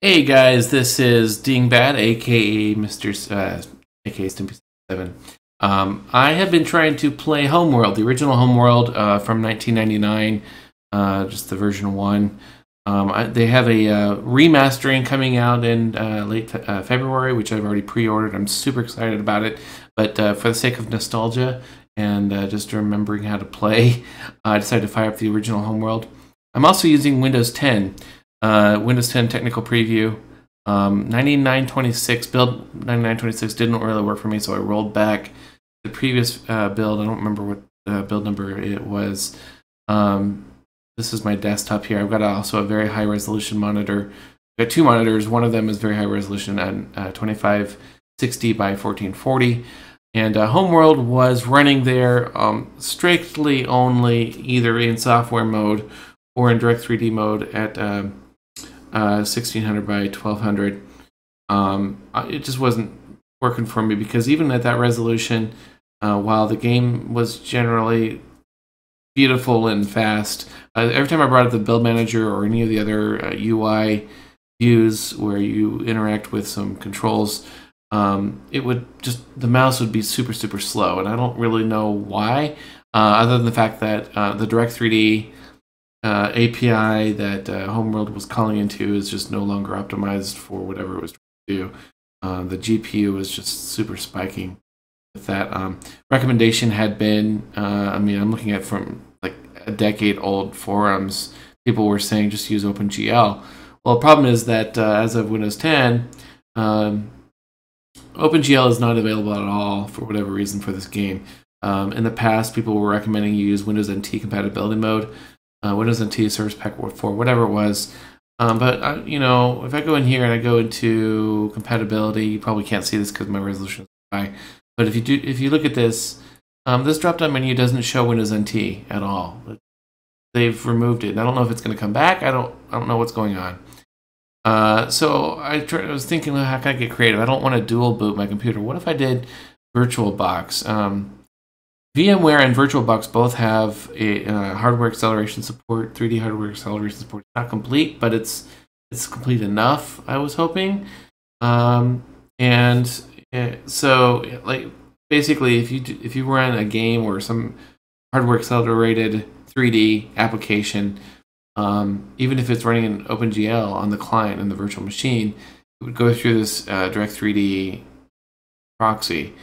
Hey guys, this is Dingbat, aka Mr. aka Stimpy7. I have been trying to play Homeworld, the original Homeworld from 1999, just the version 1. They have a remastering coming out in late February, which I've already pre-ordered. I'm super excited about it, but for the sake of nostalgia and just remembering how to play, I decided to fire up the original Homeworld. I'm also using Windows 10. Windows 10 technical preview. 9926 build 9926 didn't really work for me, so I rolled back the previous build. I don't remember what build number it was. This is my desktop here. I've got also a very high resolution monitor. I've got two monitors. One of them is very high resolution at 2560 by 1440. And Homeworld was running there strictly only either in software mode or in direct 3D mode at 1600 by 1200. It just wasn't working for me because even at that resolution, while the game was generally beautiful and fast, every time I brought up the build manager or any of the other UI views where you interact with some controls, it would just, the mouse would be super slow, and I don't really know why, other than the fact that the direct 3D API that Homeworld was calling into is just no longer optimized for whatever it was trying to do. The GPU was just super spiking with that. Recommendation had been, I mean, I'm looking at from like a decade-old forums, people were saying just use OpenGL. Well, the problem is that as of Windows 10, OpenGL is not available at all for whatever reason for this game. In the past, people were recommending you use Windows NT compatibility mode. Windows NT Service Pack 4, whatever it was. But you know, if I go in here and I go into compatibility, you probably can't see this because my resolution is high. But if you look at this, this drop-down menu doesn't show Windows NT at all. They've removed it. And I don't know if it's going to come back. I don't know what's going on. So I was thinking, well, how can I get creative? I don't want to dual boot my computer. What if I did VirtualBox? VMware and VirtualBox both have a hardware acceleration support, 3D hardware acceleration support. It's not complete, but it's complete enough, I was hoping. So like basically, if you run a game or some hardware accelerated 3D application, even if it's running in OpenGL on the client and the virtual machine, it would go through this direct 3D proxy.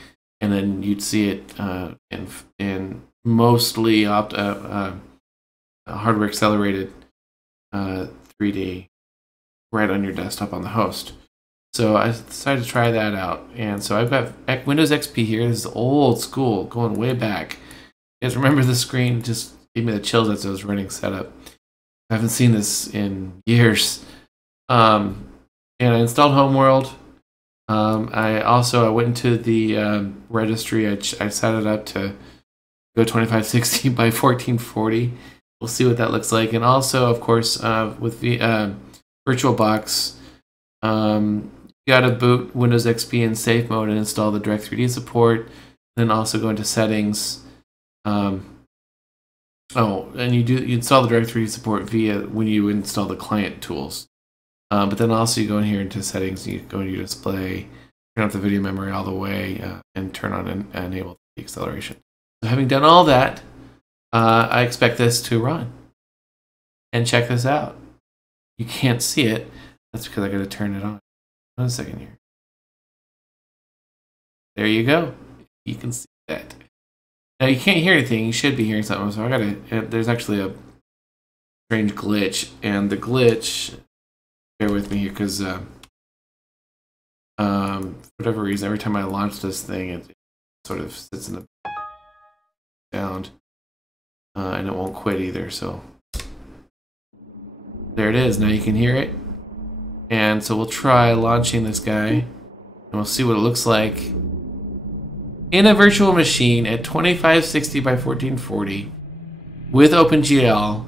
And then you'd see it in mostly hardware accelerated 3D right on your desktop on the host. So I decided to try that out. And so I've got Windows XP here. This is old school, going way back. You guys remember the screen? Just gave me the chills as I was running setup. I haven't seen this in years. And I installed Homeworld. I went into the registry. I set it up to go 2560 by 1440. We'll see what that looks like. And also, of course, with the VirtualBox, you gotta boot Windows XP in safe mode and install the direct 3D support. Then also go into settings. And you install the direct 3D support via when you install the client tools. But then also you go in here into settings, you go into your display, turn off the video memory all the way, and turn on and enable the acceleration. So having done all that, I expect this to run. And check this out. You can't see it. That's because I got to turn it on. One second here. There you go. You can see that. Now you can't hear anything. You should be hearing something. So there's actually a strange glitch, and the glitch, bear with me here, because for whatever reason, every time I launch this thing, it sort of sits in the sound, and it won't quit either. So there it is. Now you can hear it, and so we'll try launching this guy, and we'll see what it looks like in a virtual machine at 2560 by 1440 with OpenGL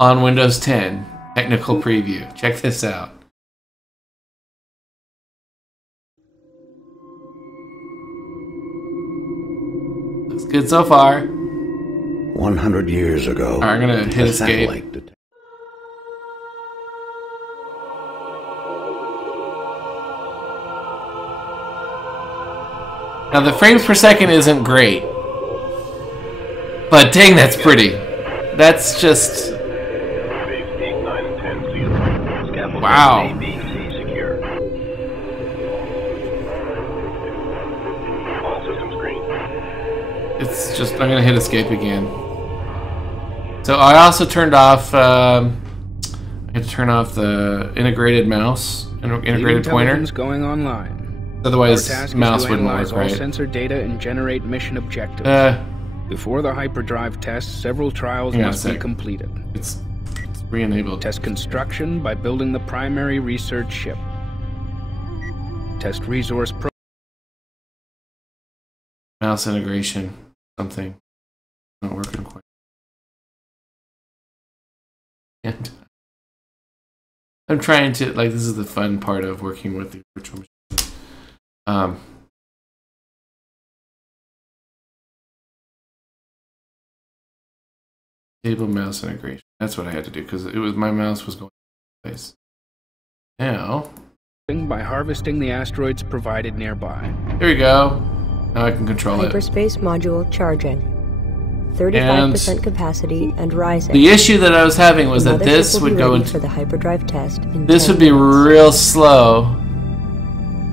on Windows 10. Technical preview. Check this out. Looks good so far. 100 years ago. Alright, I'm gonna hit escape. Now the frames per second isn't great, but dang, that's pretty. That's just wow. It's just, I'm gonna hit escape again. So I also turned off. I had to turn off the integrated mouse, integrated pointer. Going online. Otherwise, mouse wouldn't work, right? All sensor data and generate mission objectives. Before the hyperdrive test, several trials must be completed. It's re-enabled. Test construction by building the primary research ship. Test resource mouse integration, something not working quite. And I'm trying to, like, this is the fun part of working with the virtual machine. Disable mouse integration. That's what I had to do because it was my mouse was going place. Now, by harvesting the asteroids provided nearby. There we go. Now I can control Hyperspace module charging. 35% capacity and rising. The issue that I was having was that this would go into for the hyperdrive test. This would be real slow,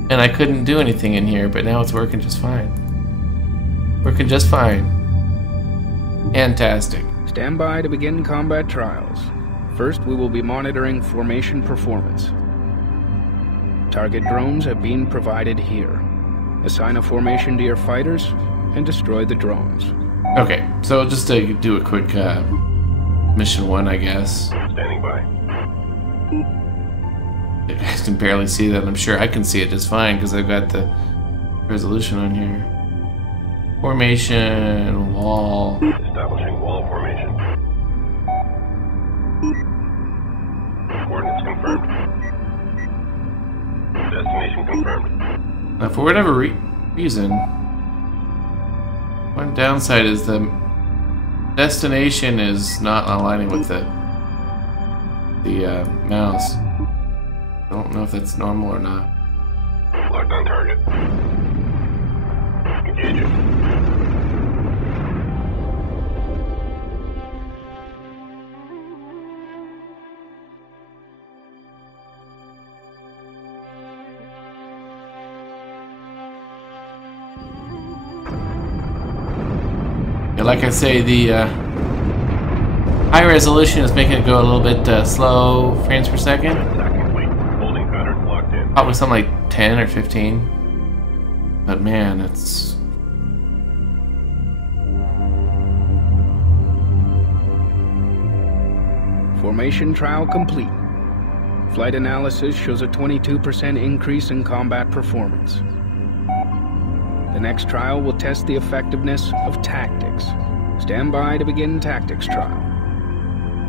and I couldn't do anything in here. But now it's working just fine. Working just fine. Fantastic. Stand by to begin combat trials. First, we will be monitoring formation performance. Target drones have been provided here. Assign a formation to your fighters and destroy the drones. Okay, so just to do a quick mission 1, I guess. Standing by. You guys can barely see that. I'm sure I can see it just fine because I've got the resolution on here. Formation, wall. Establishing wall formation. Coordinates confirmed. Destination confirmed. Now, for whatever reason, one downside is the destination is not aligning with the mouse. I don't know if that's normal or not. Locked on target. Engaging. Like I say, the high resolution is making it go a little bit slow frames per second. Holding pattern locked in. Probably something like 10 or 15. But man, it's... Formation trial complete. Flight analysis shows a 22% increase in combat performance. The next trial will test the effectiveness of tactics. Stand by to begin tactics trial.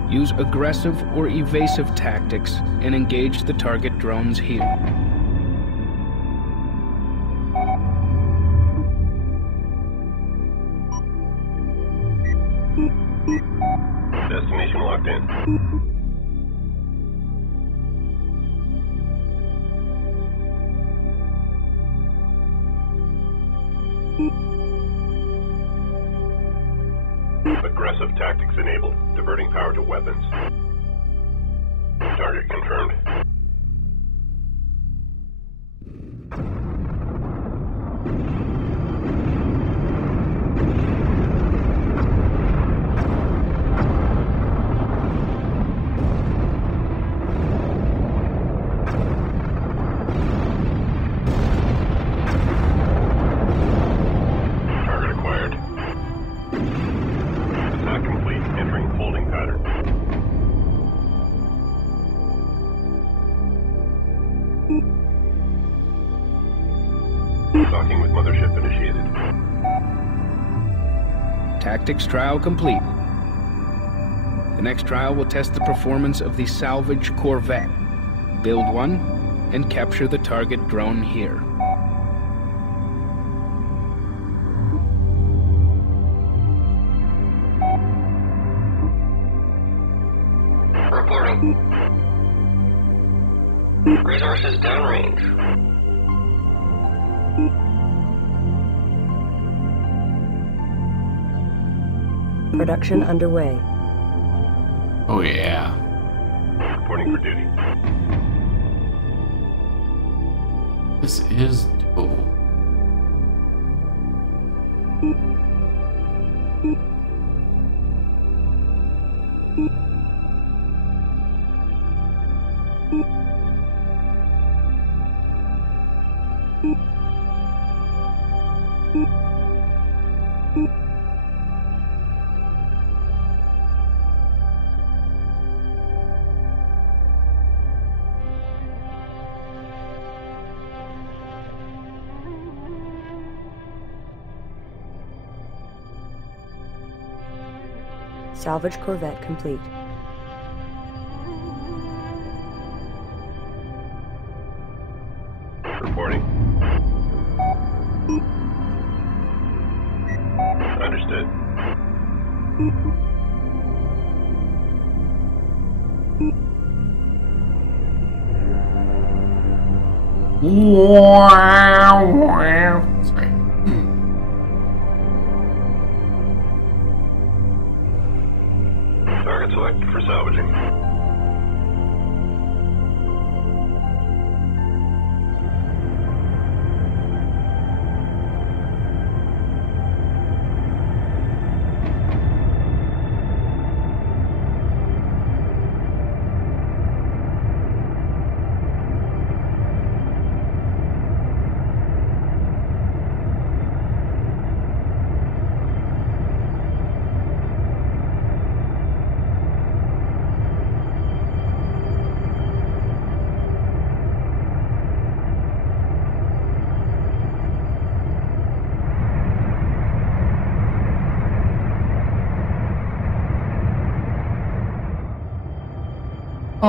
Use aggressive or evasive tactics and engage the target drones here. Destination locked in. Aggressive tactics enabled. Diverting power to weapons. Target confirmed. Docking with mothership initiated. Tactics trial complete. The next trial will test the performance of the salvage corvette. Build one and capture the target drone here. Reporting. Resources downrange. Production underway. Oh yeah. Reporting for duty. This is doable. Salvage corvette complete. Reporting. Understood. Sorry. Target selected for salvaging.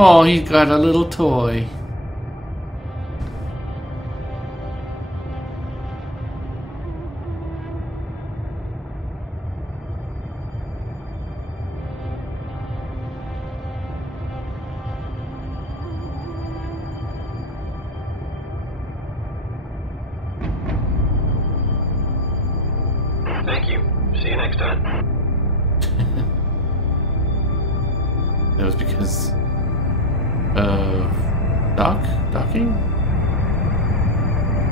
Oh, he got a little toy. Thank you. See you next time. That was because of docking?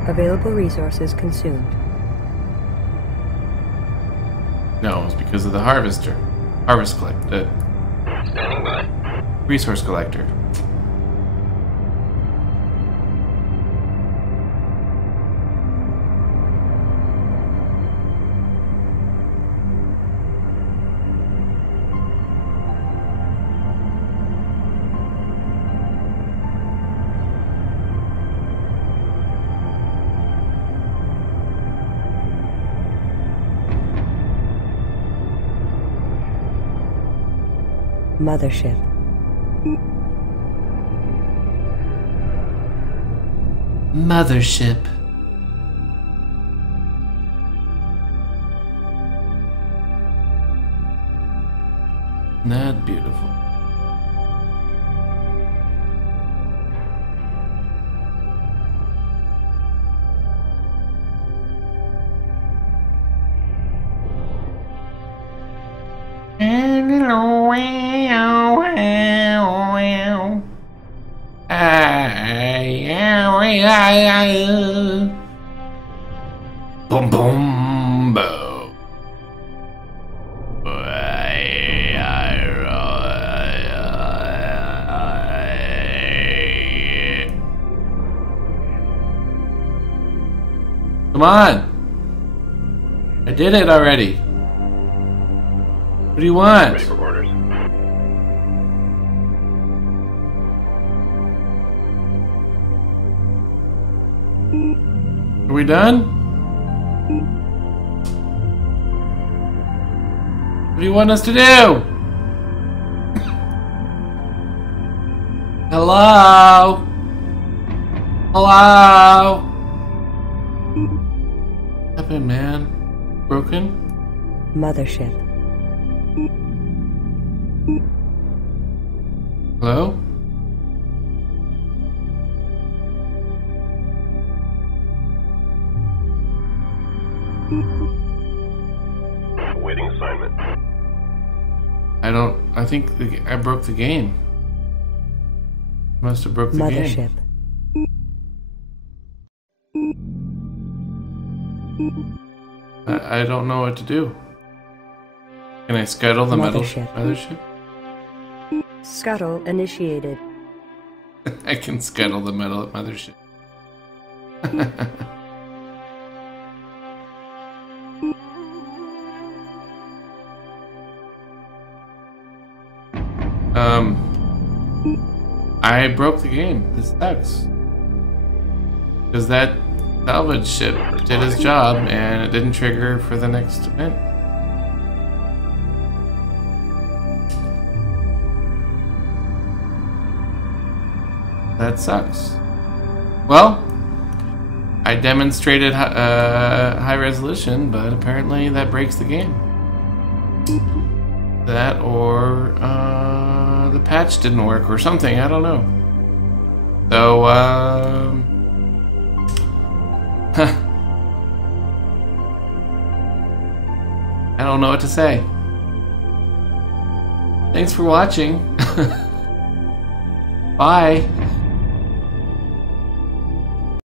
Available resources consumed. No, it was because of the harvest collector, Standing by. resource collector. Mothership. Mothership. Isn't that beautiful? Boom boom boom. Come on! I did it already. What do you want? Ready for orders. Are we done? What do you want us to do? Hello? Hello? What happened, man? Broken? Mothership. Hello? Awaiting assignment. I think I broke the game. Must have broke the Mothership. game. I don't know what to do. Can I scuttle the mothership? Scuttle initiated. I can scuttle the mothership. I broke the game. This sucks. Because that salvage ship did its job and it didn't trigger for the next event. That sucks. Well, I demonstrated high resolution, but apparently that breaks the game. That or the patch didn't work or something, I don't know. So, I don't know what to say. Thanks for watching. Bye.